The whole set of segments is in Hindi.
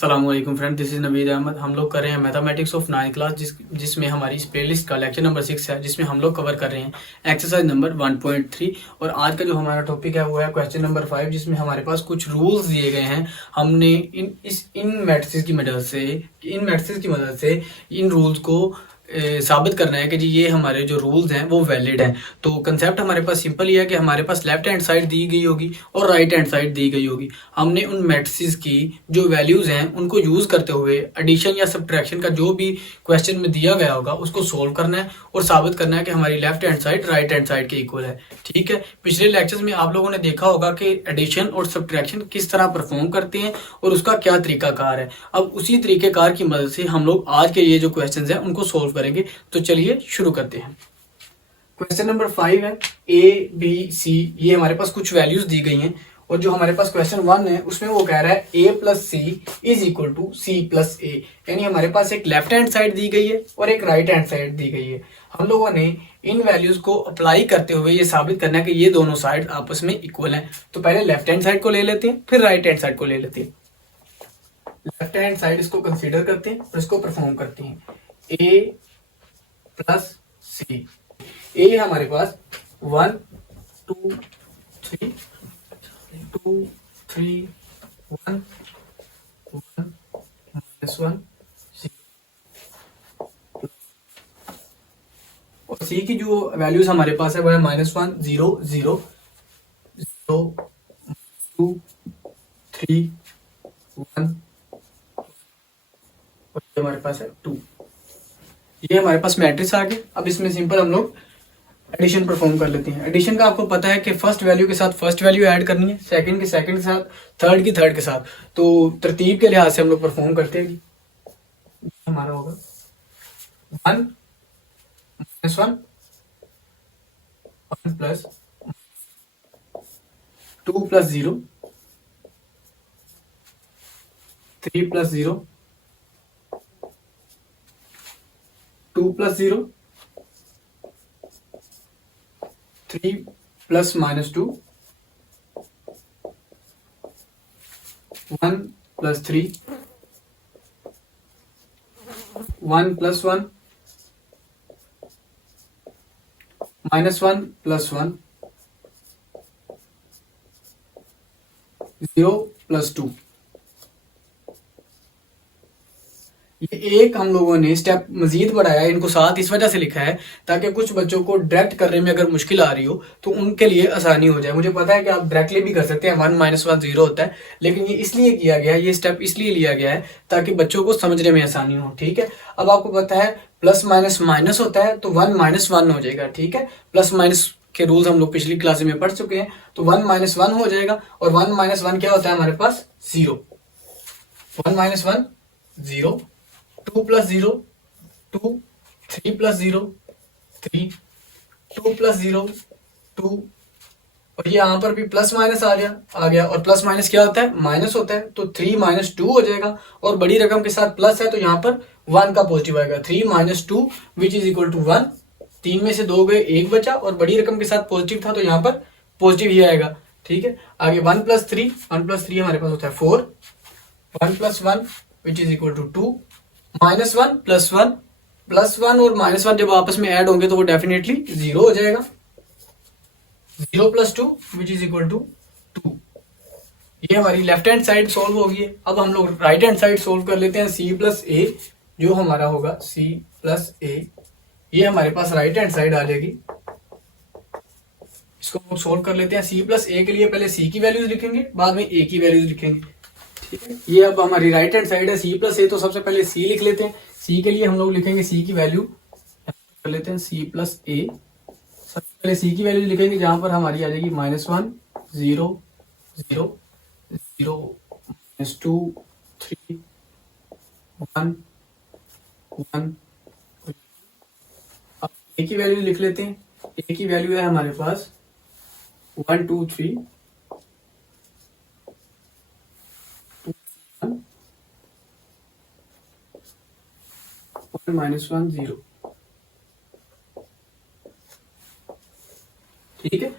अस्सलाम वालेकुम friend, this is Naveed Ahmed. हम लोग कर रहे हैं मैथमेटिक्स ऑफ 9th क्लास जिसमें हमारी इस प्लेलिस्ट का लेक्चर नंबर 6 है, जिसमें हम लोग कवर कर रहे हैं एक्सरसाइज नंबर 1.3। और आज का जो हमारा टॉपिक है वो है क्वेश्चन नंबर 5, जिसमें हमारे पास कुछ रूल्स दिए गए हैं। हमने इन मैट्रिसेस की मदद से इन रूल्स को साबित करना है कि जी ये हमारे जो रूल्स हैं वो वैलिड हैं। तो कंसेप्ट हमारे पास सिंपल ही है कि हमारे पास लेफ्ट हैंड साइड दी गई होगी और राइट हैंड साइड दी गई होगी। हमने उन मैट्रिसेस की जो वैल्यूज़ हैं उनको यूज़ करते हुए एडिशन या सब्ट्रैक्शन का जो भी क्वेश्चन में दिया गया होगा उसको सोल्व करना है और साबित करना है कि हमारी left hand side right hand side के इक्वल है। ठीक है, पिछले लेक्चर्स में आप लोगों ने देखा होगा कि एडिशन और सब्ट्रैक्शन किस तरह परफॉर्म करते हैं और उसका क्या तरीकाकार है। अब उसी तरीकेकार की मदद से हम लोग आज के ये जो क्वेश्चन हैं उनको सोल्व करेंगे। तो चलिए शुरू करते हैं। क्वेश्चन नंबर 5 है ए बी सी, ये हमारे पास कुछ वैल्यूज दी गई हैं। और जो हमारे पास क्वेश्चन 1 है उसमें वो कह रहा है a plus C is equal to C plus A, यानी हमारे पास एक लेफ्ट हैंड साइड दी गई है और एक राइट हैंड साइड दी गई है। हम लोगों ने इन वैल्यूज को अप्लाई करते हुए ये साबित करना है कि ये दोनों साइड आपस में इक्वल हैं। तो पहले लेफ्ट हैंड साइड को ले लेते हैं, फिर राइट हैंड साइड को ले लेते हैं। लेफ्ट हैंड साइड इसको कंसीडर करते हैं और इसको परफॉर्म करते हैं। a प्लस सी, ए हमारे पास 1 2 3 2 3 1 1 -1 और सी की जो वैल्यूज हमारे पास है वो है -1 0 0 0 2 3 1 और ये हमारे पास है 2। ये हमारे पास मैट्रिक्स आ गया। अब इसमें सिंपल हम लोग एडिशन परफॉर्म कर लेते हैं। एडिशन का आपको पता है कि फर्स्ट वैल्यू के साथ फर्स्ट वैल्यू ऐड करनी है, सेकंड के साथ, थर्ड की थर्ड के साथ। तो तरतीब के लिहाज से हम लोग परफॉर्म करते हैं। हमारा होगा 1 -1 1 plus 2 plus 0 3 plus 0 2 plus 0 3 plus -2 1 plus 3 1 plus 1 -1 plus 1 0 plus 2। ये एक हम लोगों ने स्टेप मजीद बढ़ाया, इनको साथ इस वजह से लिखा है ताकि कुछ बच्चों को डायरेक्ट करने में अगर मुश्किल आ रही हो तो उनके लिए आसानी हो जाए। मुझे पता है कि आप डायरेक्टली भी कर सकते हैं, 1 -1 0 होता है, लेकिन ये इसलिए किया गया है, ये स्टेप इसलिए लिया गया है ताकि बच्चों को समझने में आसानी हो। ठीक है, अब आपको पता है प्लस माइनस माइनस होता है तो 1 -1 हो जाएगा। ठीक है, प्लस माइनस के रूल्स हम लोग पिछली क्लास में पढ़ चुके हैं। तो 1 -1 हो जाएगा और 1 -1 क्या होता है हमारे पास 0। 1 -1 0, 2 प्लस 0 2, 3 प्लस 0 3, 2 प्लस 0 2 और ये यहाँ पर भी प्लस माइनस आ गया और प्लस माइनस क्या होता है माइनस होता है। तो 3 -2 हो जाएगा और बड़ी रकम के साथ प्लस है तो यहाँ पर 1 का पॉजिटिव आएगा। 3 -2 विच इज इक्वल टू 1। 3 में से 2 गए, 1 बचा और बड़ी रकम के साथ पॉजिटिव था तो यहाँ पर पॉजिटिव ही आएगा। ठीक है, आगे 1 + 3 हमारे पास होता है 4। 1 + 1 विच इज इक्वल टू 2। -1 + 1 +1 और -1 जब आपस में ऐड होंगे तो वो डेफिनेटली 0 हो जाएगा। 0 + 2 विच इज इक्वल टू 2। ये हमारी लेफ्ट हैंड साइड सोल्व होगी। अब हम लोग राइट हैंड साइड सोल्व कर लेते हैं। c + a जो हमारा होगा c + a, ये हमारे पास राइट हैंड साइड आ जाएगी। इसको हम सोल्व कर लेते हैं। c + a के लिए पहले c की वैल्यूज लिखेंगे, बाद में a की वैल्यूज लिखेंगे। ठीक है, ये अब हमारी राइट हैंड साइड है c + a, तो सबसे पहले c लिख लेते हैं। c के लिए हम लोग लिखेंगे c की वैल्यू कर लेते हैं c + a। सबसे पहले c की वैल्यू लिखेंगे जहां पर हमारी आ जाएगी -1 0 0 0 -2 3 1 1। अब a की वैल्यू लिख लेते हैं। a की वैल्यू है हमारे पास 1 2 3 -1 0। ठीक है,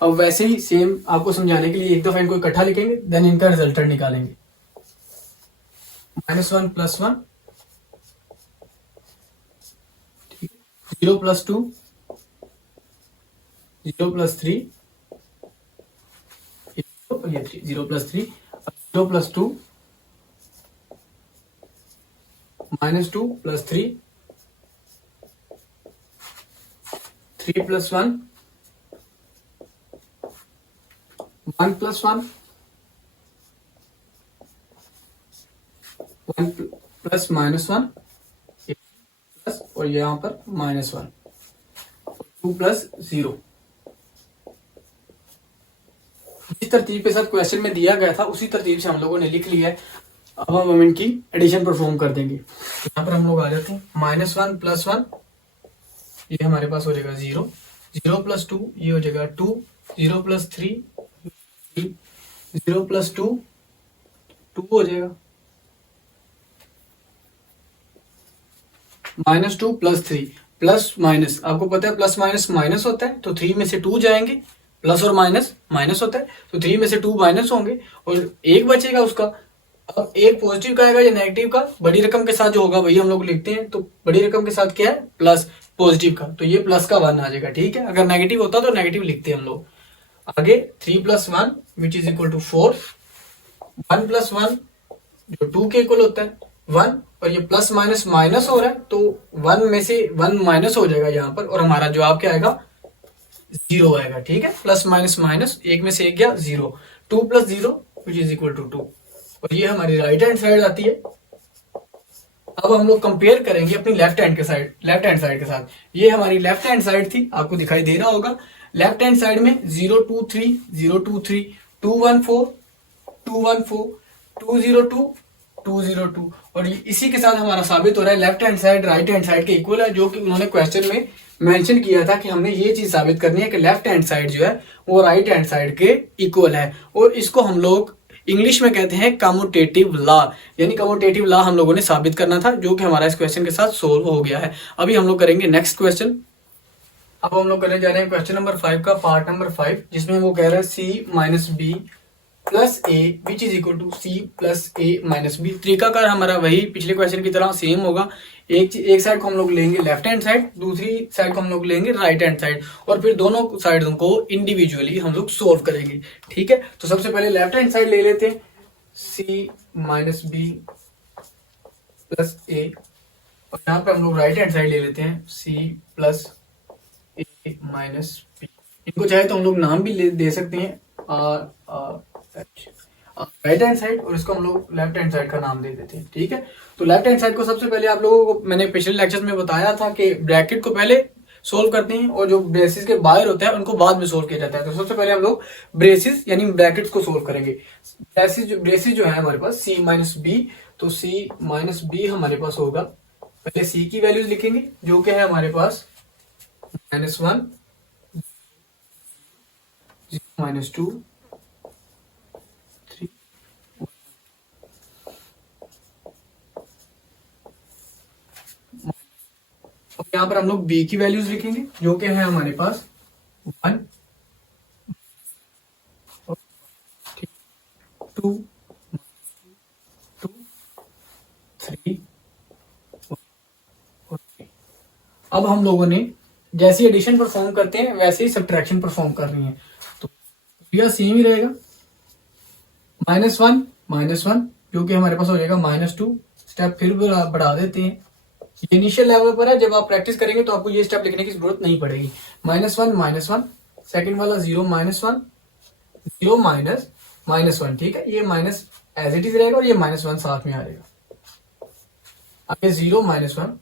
अब वैसे ही सेम आपको समझाने के लिए एक दफा इनको इकट्ठा लिखेंगे, देन इनका रिजल्टेंट निकालेंगे। -1 + 1, 0 + 2, 0 + 3, ये 3, 0 + 3, 0 + 2, -2 + 3, 3 + 1, 1 + 1, 1 + -1 प्लस, और यहाँ पर -1, 2 + 0। जिस तरतीब के साथ क्वेश्चन में दिया गया था उसी तरतीब से हम लोगों ने लिख लिया है। अब हम इनकी एडिशन परफॉर्म कर देंगे। यहाँ पर हम लोग आ जाते हैं, -1 + 1, ये हमारे पास हो जाएगा 0, 0 + 2, ये हो जाएगा 2, 0 + 3, 0 + 2, 2 हो जाएगा, -2 + 3, प्लस माइनस, आपको पता है प्लस माइनस माइनस होता है, तो 3 में से 2 जाएंगे, प्लस और माइनस माइनस होता है, तो 3 में से 2 माइनस होंगे और एक बचेगा उसका। अब एक पॉजिटिव का आएगा या नेगेटिव का, बड़ी रकम के साथ जो होगा वही हम लोग लिखते हैं, तो बड़ी रकम के साथ क्या है, प्लस, पॉजिटिव का, तो ये प्लस का 1 आ जाएगा, ठीक है। अगर नेगेटिव होता तो नेगेटिव लिखते हैं हम लोग। आगे 3 + 1 विच इज इक्वल टू 4, 1 + 1 जो 2 के इक्वल होता है 1, और ये प्लस माइनस माइनस हो रहा है, तो 1 में से 1 माइनस हो जाएगा यहाँ पर, और हमारा जवाब क्या आएगा, 0 आएगा, ठीक है। प्लस माइनस माइनस, एक में से एक गया 0, 2 + 0 विच इज इक्वल टू 2, और ये हमारी राइट हैंड साइड आती है। अब हम लोग कंपेयर करेंगे अपनी लेफ्ट हैंड साइड के साथ। ये हमारी लेफ्ट हैंड साइड थी, आपको दिखाई दे रहा होगा। लेफ्ट हैंड साइड में 0 2 3 0 2 3 2 1 4 2 1 4 2 0 2 2 0 2, और इसी के साथ हमारा साबित हो रहा है left hand side right hand side के इक्वल है, जो कि उन्होंने क्वेश्चन में मेंशन किया था कि हमने ये चीज साबित करनी है कि लेफ्ट हैंड साइड जो है वो राइट हैंड साइड के इक्वल है, और इसको हम लोग इंग्लिश में कहते हैं कम्यूटेटिव लॉ, यानी कम्यूटेटिव लॉ हम लोगों ने साबित करना था, जो कि हमारा इस क्वेश्चन के साथ सोल्व हो गया है। अभी हम लोग करेंगे नेक्स्ट क्वेश्चन। अब हम लोग करने जा रहे हैं क्वेश्चन नंबर 5 का पार्ट नंबर 5, जिसमें वो कह रहा है C - B + A which is equal to C + A - B। तरीकाकार हमारा वही पिछले क्वेश्चन की तरह सेम होगा। एक साइड को हम लोग लेंगे लेफ्ट हैंड साइड, दूसरी साइड को हम लोग लेंगे राइट हैंड साइड, और फिर दोनों साइडों को इंडिविजुअली हम लोग सोल्व करेंगे, ठीक है। तो सबसे पहले लेफ्ट हैंड साइड ले लेते हैं, C - B + A, और यहाँ पे हम लोग राइट हैंड साइड ले लेते हैं C + A - B। इनको चाहे तो हम लोग नाम भी दे सकते हैं, राइट हैंड साइड, और इसको हम लोग लेफ्ट हैंड साइड का नाम दे देते हैं, ठीक है। तो लेफ्ट हैंड साइड को सबसे पहले आप लोगों को मैंने पिछले लेक्चर में बताया था कि ब्रैकेट को पहले सोल्व करते हैं और जो ब्रेसेस के बाहर होता है उनको बाद में सोल्व किया जाता है। तो सबसे पहले हम लोग ब्रेसेस यानी ब्रैकेट्स को सोल्व करेंगे। ब्रेसेस जो है हमारे पास C - B, तो C - B हमारे पास होगा, पहले C की वैल्यूज लिखेंगे जो कि है हमारे पास -1 0 -2 3 1। अब यहाँ पर हम लोग B की वैल्यूज लिखेंगे जो कि है हमारे पास 1 2 2 3 1। अब हम लोगों ने जैसी एडिशन परफॉर्म करते हैं वैसे ही सब्ट्रैक्शन परफॉर्म करनी है, तो यह सेम ही रहेगा। -1 -1 जो कि हमारे पास हो जाएगा -2, स्टेप फिर बढ़ा देते हैं। ये इनिशियल लेवल पर है, जब आप प्रैक्टिस करेंगे तो आपको ये स्टेप लिखने की जरूरत नहीं पड़ेगी। -1 -1, सेकंड वाला 0 -1 0 -1, ठीक है। ये माइनस एज इट इज रहेगा और ये -1 साथ में आ जाएगा। आगे 0 -1,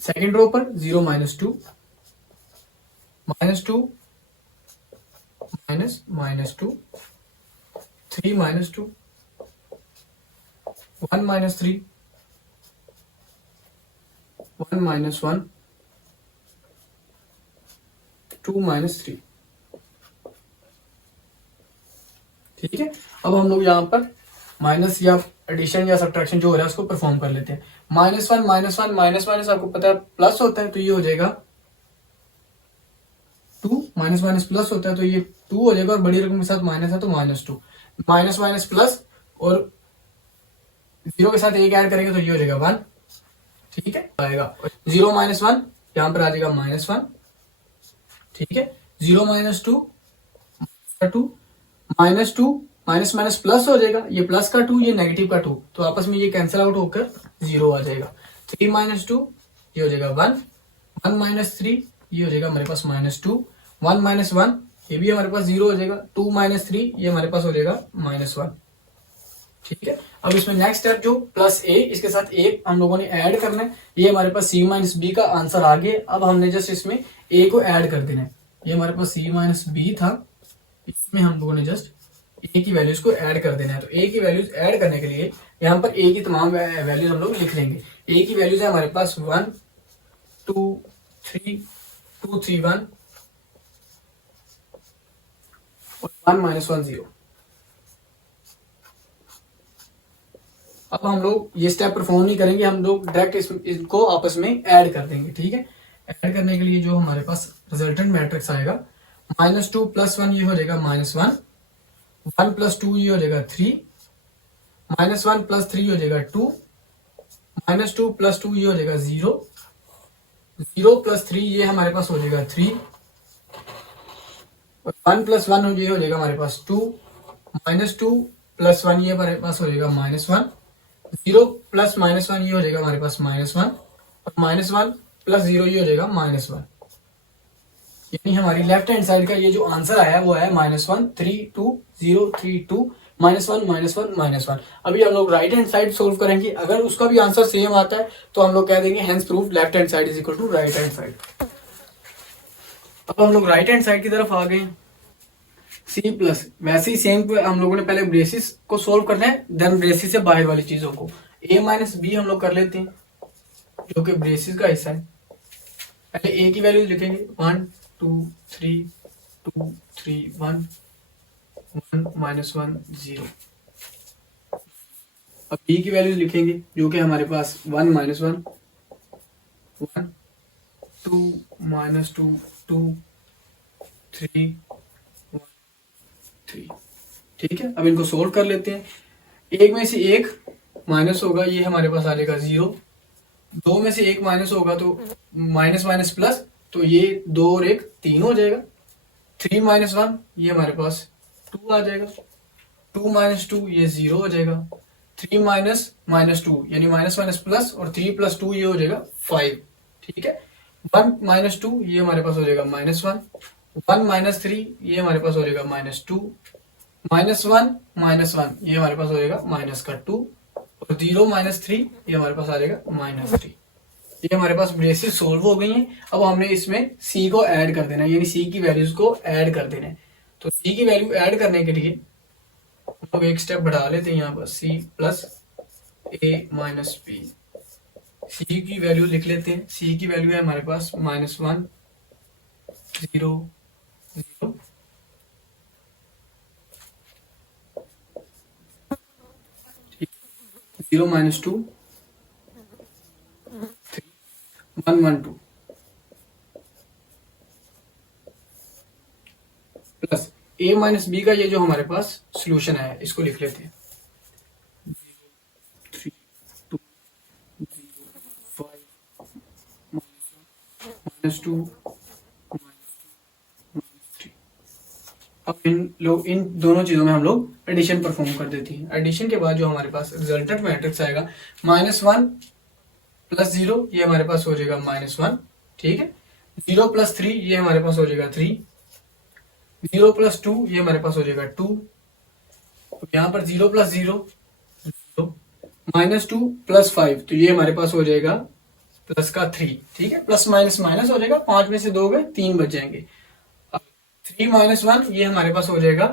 सेकंड रो पर 0 -2 -2 -2 3 -2 1 -3 1 -1 2 -3, ठीक है। अब हम लोग यहाँ पर माइनस या एडिशन या सब्ट्रैक्शन जो हो रहा है उसको परफॉर्म कर लेते हैं। -1 -1 माइनस आपको पता है प्लस होता है, तो ये हो जाएगा 2, माइनस प्लस होता है तो ये 2 हो जाएगा, और बड़ी रकम के साथ माइनस है तो -2। माइनस माइनस प्लस, और 0 के साथ 1 ऐड करेंगे तो ये हो जाएगा 1, ठीक है आएगा। 0 माइनस 1 यहाँ पर आ जाएगा -1, ठीक है। 0 माइनस 2 -2 माइनस माइनस प्लस हो जाएगा, ये प्लस का 2 ये नेगेटिव का 2, तो आपस में ये कैंसिल आउट होकर 0 आ जाएगा। 3 माइनस 2 ये हो जाएगा 1, 1 माइनस 3 ये हो जाएगा हमारे पास -2, 1 माइनस 1 ये भी हमारे पास 0 हो जाएगा, 2 माइनस 3 ये हमारे पास हो जाएगा -1, ठीक है। अब इसमें नेक्स्ट स्टेप जो प्लस a, इसके साथ एक हम लोगों ने ऐड करना है, ये हमारे पास c माइनस बी का आंसर आ गया। अब हमने जस्ट इसमें a को ऐड कर देना है, ये हमारे पास c माइनस बी था, इसमें हम लोगों ने जस्ट a की वैल्यूज को ऐड कर देना है। तो a की वैल्यूज ऐड करने के लिए यहाँ पर a की तमाम वैल्यूज हम लोग लिख लेंगे। a की वैल्यूज है हमारे पास 1 2 3 2 3 1 और 1 माइनस 1 0। अब हम लोग ये स्टेप परफॉर्म नहीं करेंगे, हम लोग डायरेक्ट इनको आपस में ऐड कर देंगे, ठीक है। ऐड करने के लिए जो हमारे पास रिजल्टेंट मैट्रिक्स आएगा, -2 + 1 ये हो जाएगा -1, 1 + 2 ये हो जाएगा 3, -1 + 3 हो जाएगा 2, -2 + 2 ये हो जाएगा 0, 0 + 3 ये हमारे पास हो जाएगा 3, और 1 + 1 ये हो जाएगा हमारे पास 2, -2 + 1 ये हमारे पास हो जाएगा -1, 0 + -1 ये हो जाएगा हमारे पास -1, और -1 + 0 ये हो जाएगा -1। यानी हमारी लेफ्ट हैंड साइड का ये जो आंसर आया वो है -1 3 2 0 3 2 -1 -1 -1। अभी हम लोग राइट हैंड साइड सोल्व करेंगे, अगर उसका भी आंसर सेम आता है तो हम लोग कह देंगे hence proof left hand side is equal to right hand side. अब हम लोग राइट हैंड साइड की तरफ आ गए। सी प्लस वैसे ही सेम हम लोगों ने पहले ब्रेसिस को सोल्व करना है, देन ब्रेसिस से बाहर वाली चीजों को a माइनस बी हम लोग कर लेते हैं, जो कि ब्रेसिस का हिस्सा है। पहले a की वैल्यू लिखेंगे 1 2 3 2 3 1 1 -1 0। अब b की वैल्यू लिखेंगे जो कि हमारे पास 1 -1 1 2 -2 2 3 3, ठीक है। अब इनको सोल्व कर लेते हैं। एक में से एक माइनस होगा, ये हमारे पास आ जाएगा 0, 2 में से एक माइनस होगा तो माइनस माइनस प्लस, तो ये 2 और 1 3 हो जाएगा। 3 - 1 ये हमारे पास 2 आ जाएगा, 2 - 2 ये 0 हो जाएगा। 3 - 2 यानी माइनस माइनस प्लस, और 3 + 2 ये हो जाएगा 5, ठीक है। 1 - 2 ये हमारे पास हो जाएगा -1, 1 - 3 ये हमारे पास हो जाएगा -2, -1 - 1 ये हमारे पास हो जाएगा -2, और 0 - 3 ये हमारे पास आ जाएगा -3। ये हमारे पास ब्रेसेस सोल्व हो गई हैं। अब हमने इसमें c को ऐड कर देना है, यानी c की वैल्यूज को ऐड कर देना है। तो c की वैल्यू ऐड करने के लिए हम लोग एक स्टेप बढ़ा लेते हैं, यहाँ पर c + a - b। c की वैल्यू लिख लेते हैं। c की वैल्यू है हमारे पास -1 0 0 0 - 2 3 1 1 2 प्लस a माइनस बी का ये जो हमारे पास सोल्यूशन है इसको लिख लेते हैं 3 2 0 5 -2 -3। अब इन दोनों चीजों में हम लोग एडिशन परफॉर्म कर देती हैं। एडिशन के बाद जो हमारे पास रिजल्टेंट मैट्रिक्स आएगा -1 + 0 ये हमारे पास हो जाएगा -1, ठीक है। 0 + 3 ये हमारे पास हो जाएगा 3, 0 + 2 ये हमारे पास हो जाएगा 2, यहाँ पर 0 + 0 0, -2 + 5 तो ये हमारे पास हो जाएगा प्लस का 3, ठीक है। प्लस माइनस माइनस हो जाएगा, 5 में से 2 गए 3 बच जाएंगे। 3 - 1 ये हमारे पास हो जाएगा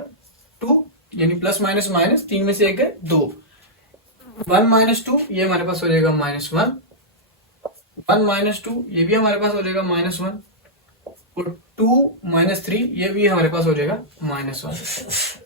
2, यानी प्लस माइनस माइनस 3 में से 1 गए 2। 1 - 2 ये हमारे पास हो जाएगा -1, 1 - 2 ये भी हमारे पास हो जाएगा -1, और 2 - 3 ये भी हमारे पास हो जाएगा -1।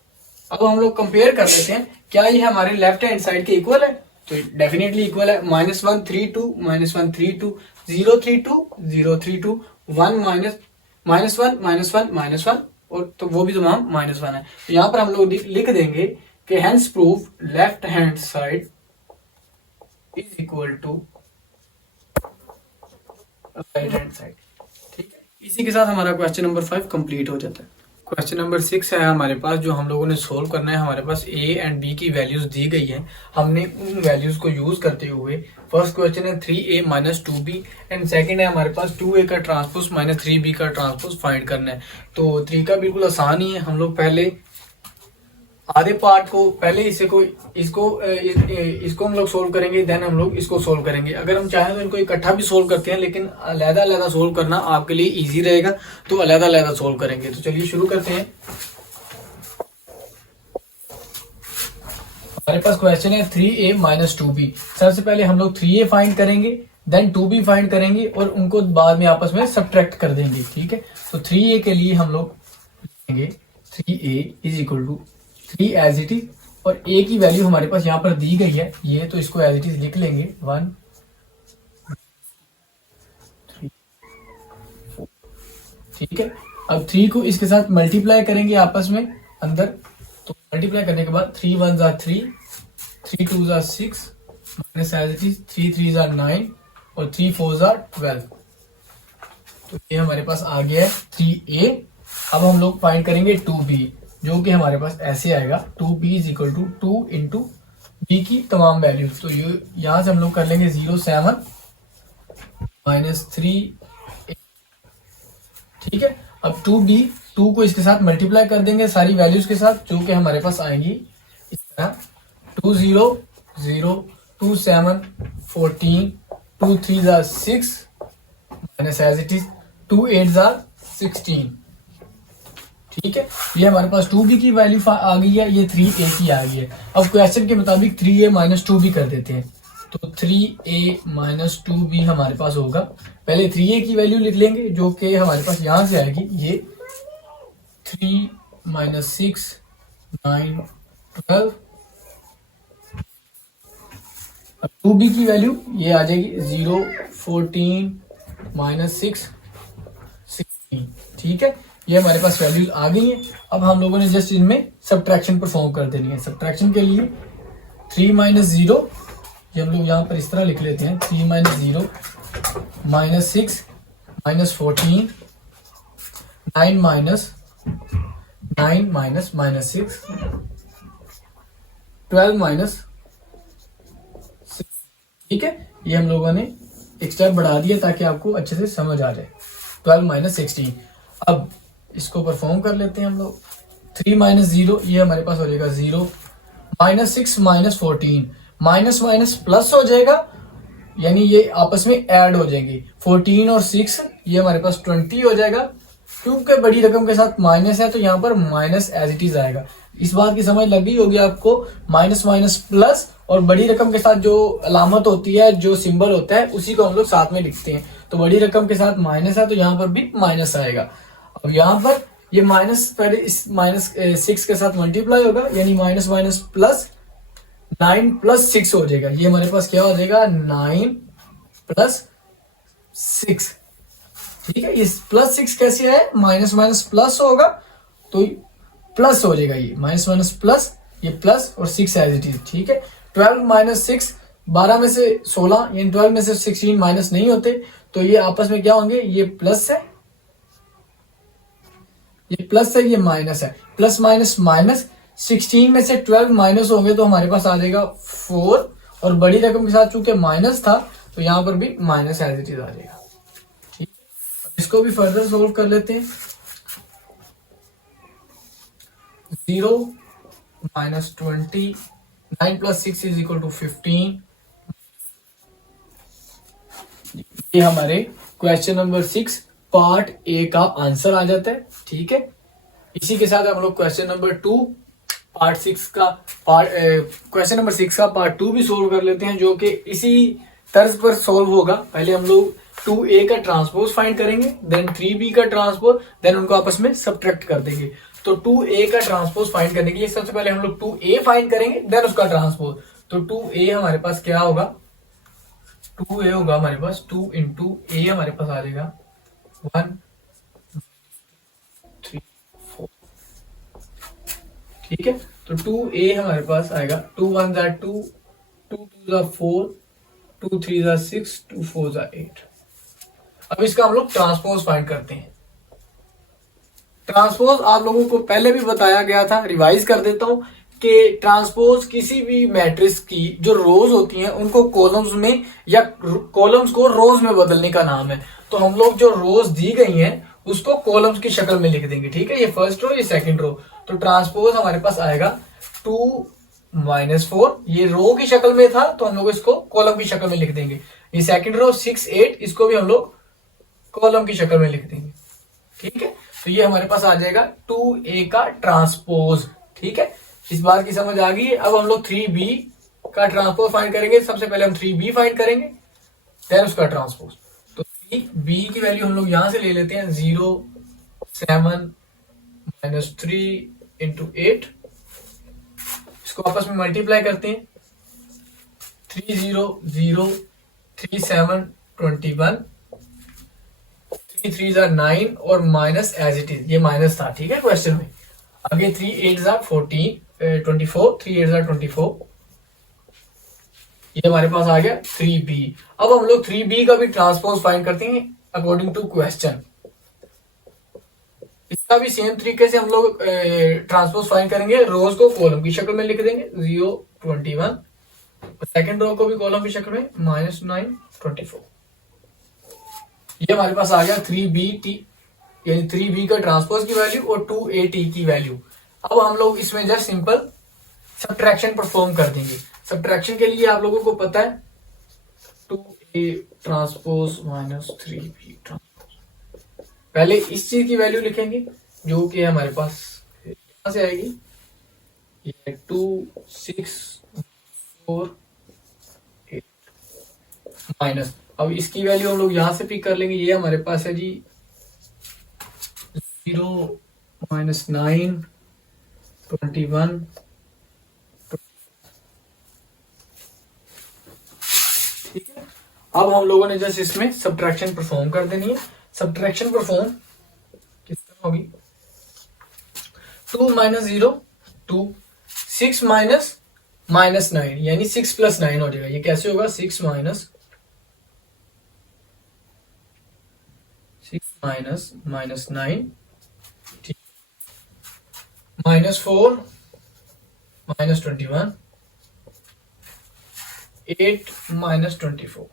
अब हम लोग कंपेयर कर लेते हैं, क्या ये हमारे लेफ्ट हैंड साइड के इक्वल है? तो डेफिनेटली इक्वल है। -1 3 2 -1 3 2 0 3 2 0 3 2 1 -1 -1 -1 और तो वो भी तमाम -1 है। तो यहाँ पर हम लोग लिख देंगे कि hence proof left hand side is equal to right hand side. ठीक है, इसी के साथ हमारा क्वेश्चन नंबर 5 कंप्लीट हो जाता है। क्वेश्चन नंबर 6 है हमारे पास, जो हम लोगों ने सोल्व करना है। हमारे पास ए एंड बी की वैल्यूज दी गई है, हमने उन वैल्यूज को यूज करते हुए फर्स्ट क्वेश्चन है 3a minus 2b and second है हमारे पास 2a का ट्रांसपोज माइनस 3b का ट्रांसपोज फाइंड करना है। तो तरीका बिल्कुल आसान ही है। हम लोग पहले आधे पार्ट को पहले इसको हम लोग सोल्व करेंगे, देन हम लोग इसको सोल्व करेंगे। अगर हम चाहें तो इनको इकट्ठा भी सोल्व करते हैं, लेकिन अलग अलग सोल्व करना आपके लिए इजी रहेगा, तो अलग अलग सोल्व करेंगे। तो चलिए शुरू करते हैं। हमारे पास क्वेश्चन है 3a माइनस 2b। सबसे पहले हम लोग 3a फाइंड करेंगे, देन 2b फाइंड करेंगे और उनको बाद में आपस में सब्ट्रैक्ट कर देंगे। ठीक है, तो 3a के लिए हम लोग लिखेंगे 3a is equal to 3 as it is, और a की वैल्यू हमारे पास यहाँ पर दी गई है ये, तो इसको एज इट इज लिख लेंगे 1 3 4। ठीक है, अब 3 को इसके साथ मल्टीप्लाई करेंगे आपस में अंदर, तो मल्टीप्लाई करने के बाद 3 1 ज़ा 3, 3 2 ज़ा 6 माइनस एज इट इज 3 3 ज़ा 9 और 3 4 ज़ा 12। तो ये हमारे पास आ गया है 3a। अब हम लोग फाइंड करेंगे 2b, जो कि हमारे पास ऐसे आएगा 2b is equal to 2 into B की तमाम वैल्यूज। तो ये यहां से हम लोग कर लेंगे 0 7 माइनस 3। ठीक है, अब 2b 2 को इसके साथ मल्टीप्लाई कर देंगे सारी वैल्यूज के साथ, जो कि हमारे पास आएंगी इस तरह 2 0 0 2 7 14 2 3 ज़ा 6 माइनस एज इट इज 2 8 ज़ा 16। ठीक है, ये हमारे पास 2b की वैल्यू आ गई है, ये 3a की आ गई है। अब क्वेश्चन के मुताबिक 3a माइनस 2b कर देते हैं, तो 3a माइनस 2b हमारे पास होगा। पहले 3a की वैल्यू लिख लेंगे, जो कि हमारे पास यहां से आएगी ये 3 माइनस 6 9 12। अब 2b की वैल्यू ये आ जाएगी 0 14 माइनस 6 16। ठीक है, ये हमारे पास वैल्यूज आ गई है। अब हम लोगों ने जस्ट इनमें सब्ट्रैक्शन परफॉर्म कर देनी है। सब्ट्रैक्शन के लिए 3 माइनस 0, ये हम लोग यहाँ पर इस तरह लिख लेते हैं 3 minus 0 minus 6 minus 14 9 minus 9 minus minus 6 12 minus 6। ठीक है, ये हम लोगों ने एक स्टेप बढ़ा दिया ताकि आपको अच्छे से समझ आ जाए। 12 माइनस 16। अब इसको परफॉर्म कर लेते हैं हम लोग। 3 माइनस 0 ये हमारे पास हो जाएगा 0 minus 6 minus 14, minus minus plus हो जाएगा, यानी ये आपस में ऐड हो जाएंगे। 14 और 6 ये हमारे पास 20 हो जाएगा। क्योंकि बड़ी रकम के साथ माइनस है तो यहाँ पर माइनस एज इट इज आएगा। इस बात की समझ लग गई होगी आपको, माइनस माइनस प्लस, और बड़ी रकम के साथ जो अलामत होती है, जो सिंबल होता है, उसी को हम लोग साथ में लिखते हैं। तो बड़ी रकम के साथ माइनस है तो यहाँ पर भी माइनस आएगा। अब यहाँ पर ये माइनस पहले इस माइनस 6 के साथ मल्टीप्लाई होगा, यानी माइनस माइनस प्लस 9 प्लस 6 हो जाएगा। ये हमारे पास क्या हो जाएगा 9 प्लस 6। ठीक है, ये प्लस 6 कैसे है, माइनस माइनस प्लस होगा तो प्लस हो जाएगा। ये माइनस माइनस प्लस, ये प्लस और 6 एज इट इज। ठीक है, 12 माइनस 6, 12 में से 16 यानी 12 में से 16 माइनस नहीं होते, तो ये आपस में क्या होंगे, ये प्लस है, ये प्लस है, ये माइनस है। प्लस माइनस माइनस, 16 में से 12 माइनस होंगे तो हमारे पास आ जाएगा 4, और बड़ी रकम के साथ चूंकि माइनस था तो यहां पर भी माइनस एज इट इज आ जाएगा। ठीक, इसको भी फर्दर सोल्व कर लेते हैं। 0 minus 20 9 plus 6 is equal to 15। ये हमारे क्वेश्चन नंबर 6 पार्ट ए का आंसर आ जाता है। ठीक है, इसी के साथ हम लोग क्वेश्चन नंबर 2 पार्ट 6 का क्वेश्चन नंबर 6 का पार्ट 2 भी सोल्व कर लेते हैं, जो कि इसी तर्ज पर सोल्व होगा। पहले हम लोग 2a का ट्रांसपोज फाइंड करेंगे, देन 3b का ट्रांसपोज, देन उनको आपस में सब्ट्रैक्ट कर देंगे। तो 2a का ट्रांसपोज फाइंड करने के लिए सबसे पहले हम लोग 2a फाइंड करेंगे, देन उसका ट्रांसपोज। तो 2a हमारे पास क्या होगा, 2a होगा हमारे पास 2 इंटू a हमारे पास आ जाएगा 1 3 4। ठीक है, तो 2a हमारे पास आएगा 2 1 ज़ा 2, 2 2 ज़ा 4, 2 3 ज़ा 6, 2 4 ज़ा 8। अब इसका हम लोग ट्रांसपोज फाइंड करते हैं। ट्रांसपोज आप लोगों को पहले भी बताया गया था, रिवाइज कर देता हूं कि ट्रांसपोज किसी भी मैट्रिक्स की जो रोज होती हैं उनको कॉलम्स में या कॉलम्स को रोज में बदलने का नाम है। तो हम लोग जो रोज दी गई हैं उसको कॉलम्स की शक्ल में लिख देंगे, ठीक है। ये फर्स्ट रो, ये सेकंड रो। तो ट्रांसपोज हमारे पास आएगा 2 -4, ये रो की शक्ल में था तो हम लोग इसको कॉलम की शक्ल में लिख देंगे। ये सेकंड रो 6 8, इसको भी हम लोग कॉलम की शक्ल में लिख देंगे, ठीक है। तो ये हमारे पास आ जाएगा 2a का ट्रांसपोज, ठीक है। इस बात की समझ आ गई। अब हम लोग 3b का ट्रांसपोज फाइंड करेंगे। सबसे पहले हम 3b फाइंड करेंगे, देन उसका ट्रांसपोज। तो 3b की वैल्यू हम लोग यहां से ले लेते हैं 0 7 -3 × 8। इसको आपस में मल्टीप्लाई करते हैं। 3 0 0, 3 7 21, 3 3 ज़ा 9 और माइनस एज इट इज, ये माइनस था, ठीक है, क्वेश्चन में। आगे 3 8 ज़ा 24, 3 8 ज़ा 24, ये हमारे पास आ गया 3b। अब हम लोग 3b का भी ट्रांसपोज फाइंड करते हैं अकॉर्डिंग टू क्वेश्चन। इसका भी सेम तरीके से हम लोग ट्रांसपोज फाइंड करेंगे। रोज को कॉलम की शक्ल में लिख देंगे 0 21, सेकंड रो को भी कॉलम की शक्ल में -9 24। ये हमारे पास आ गया 3bt, यानी 3b का ट्रांसपोज की वैल्यू और 2at की वैल्यू। अब हम लोग इसमें जस्ट सिंपल सब्ट्रैक्शन परफॉर्म कर देंगे। सब्ट्रैक्शन के लिए आप लोगों को पता है 2a ट्रांसपोज -3b ट्रांसपोज। पहले इस चीज की वैल्यू लिखेंगे जो कि हमारे पास यहां से आएगी, ये 2 6 4 8 माइनस। अब इसकी वैल्यू हम लोग यहां से पिक कर लेंगे। ये हमारे पास है जी 0 -9 21, ठीक है। अब हम लोगों ने जस्ट इसमें सब्ट्रैक्शन परफॉर्म कर देनी है। सब्ट्रैक्शन परफॉर्म किस तरह होगी? 2 -0 2, 6 -9, यानी 6 + 9 हो जाएगा। ये कैसे होगा? 6 -9 ठीक, -4 -21, 8 -24,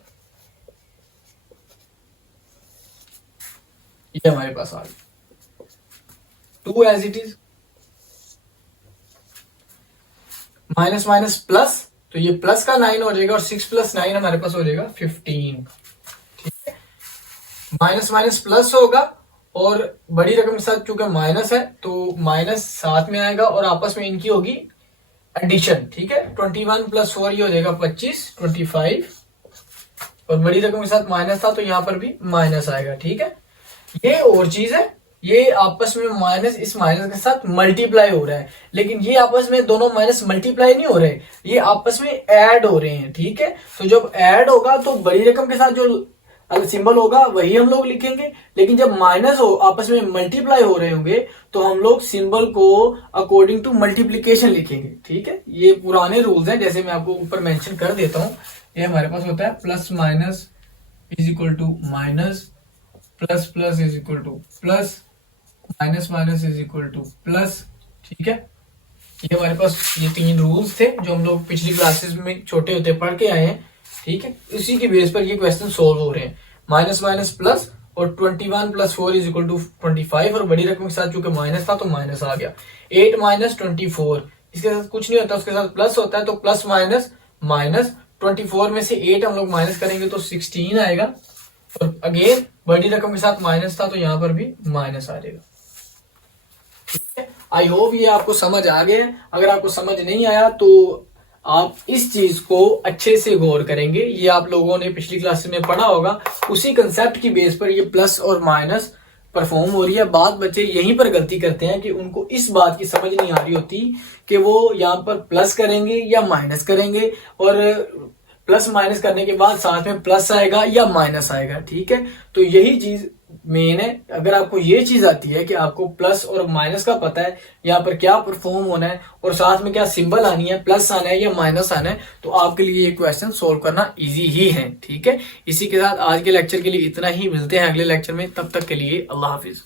ये हमारे पास आ गया। 2 as it is, minus minus plus, तो ये प्लस का 9 हो जाएगा और 6 + 9 हमारे पास हो जाएगा 15, ठीक है। माइनस माइनस प्लस होगा और बड़ी रकम के साथ चूंकि माइनस है तो माइनस साथ में आएगा और आपस में इनकी होगी एडिशन, ठीक है। 21 + 4 ये हो जाएगा 25 25, और बड़ी रकम के साथ माइनस था तो यहाँ पर भी माइनस आएगा, ठीक है। ये और चीज है, ये आपस में माइनस इस माइनस के साथ मल्टीप्लाई हो रहा है, लेकिन ये आपस में दोनों माइनस मल्टीप्लाई नहीं हो रहे, ये आपस में ऐड हो रहे हैं, ठीक है। तो जब ऐड होगा तो बड़ी रकम के साथ जो सिंबल होगा वही हम लोग लिखेंगे, लेकिन जब माइनस हो आपस में मल्टीप्लाई हो रहे होंगे तो हम लोग सिंबल को अकॉर्डिंग टू मल्टीप्लीकेशन लिखेंगे, ठीक है। ये पुराने रूल्स हैं, जैसे मैं आपको ऊपर मेंशन कर देता हूं। ये हमारे पास होता है plus minus is equal to minus, plus plus is equal to plus, minus minus is equal to plus, ठीक है। ये हमारे पास ये 3 रूल्स थे जो हम लोग पिछली क्लासेस में छोटे होते पढ़ के आए हैं, ठीक है। इसी की बेस पर ये क्वेश्चन सोल्व हो रहे हैं। माइनस माइनस प्लस, और 21 + 4 इज इक्वल टू 25, और बड़ी रकम के साथ चूंकि माइनस था तो माइनस आ गया। 8 - 24, इसके साथ कुछ नहीं होता, उसके साथ प्लस होता है, तो प्लस माइनस माइनस, 24 में से 8 हम लोग माइनस करेंगे तो 16 आएगा, और अगेन बड़ी रकम के साथ माइनस था तो यहाँ पर भी माइनस आ जाएगा, ठीक है। आई होप ये आपको समझ आ गया। अगर आपको समझ नहीं आया तो आप इस चीज को अच्छे से गौर करेंगे। ये आप लोगों ने पिछली क्लास में पढ़ा होगा, उसी कंसेप्ट की बेस पर ये प्लस और माइनस परफॉर्म हो रही है। बात बच्चे यहीं पर गलती करते हैं कि उनको इस बात की समझ नहीं आ रही होती कि वो यहाँ पर प्लस करेंगे या माइनस करेंगे, और प्लस माइनस करने के बाद साथ में प्लस आएगा या माइनस आएगा, ठीक है। तो यही चीज मेन है। अगर आपको ये चीज आती है कि आपको प्लस और माइनस का पता है, यहाँ पर क्या परफॉर्म होना है और साथ में क्या सिंबल आनी है, प्लस आना है या माइनस आना है, तो आपके लिए ये क्वेश्चन सोल्व करना इजी ही है। ठीक है, इसी के साथ आज के लेक्चर के लिए इतना ही। मिलते हैं अगले लेक्चर में, तब तक के लिए अल्लाह हाफिज।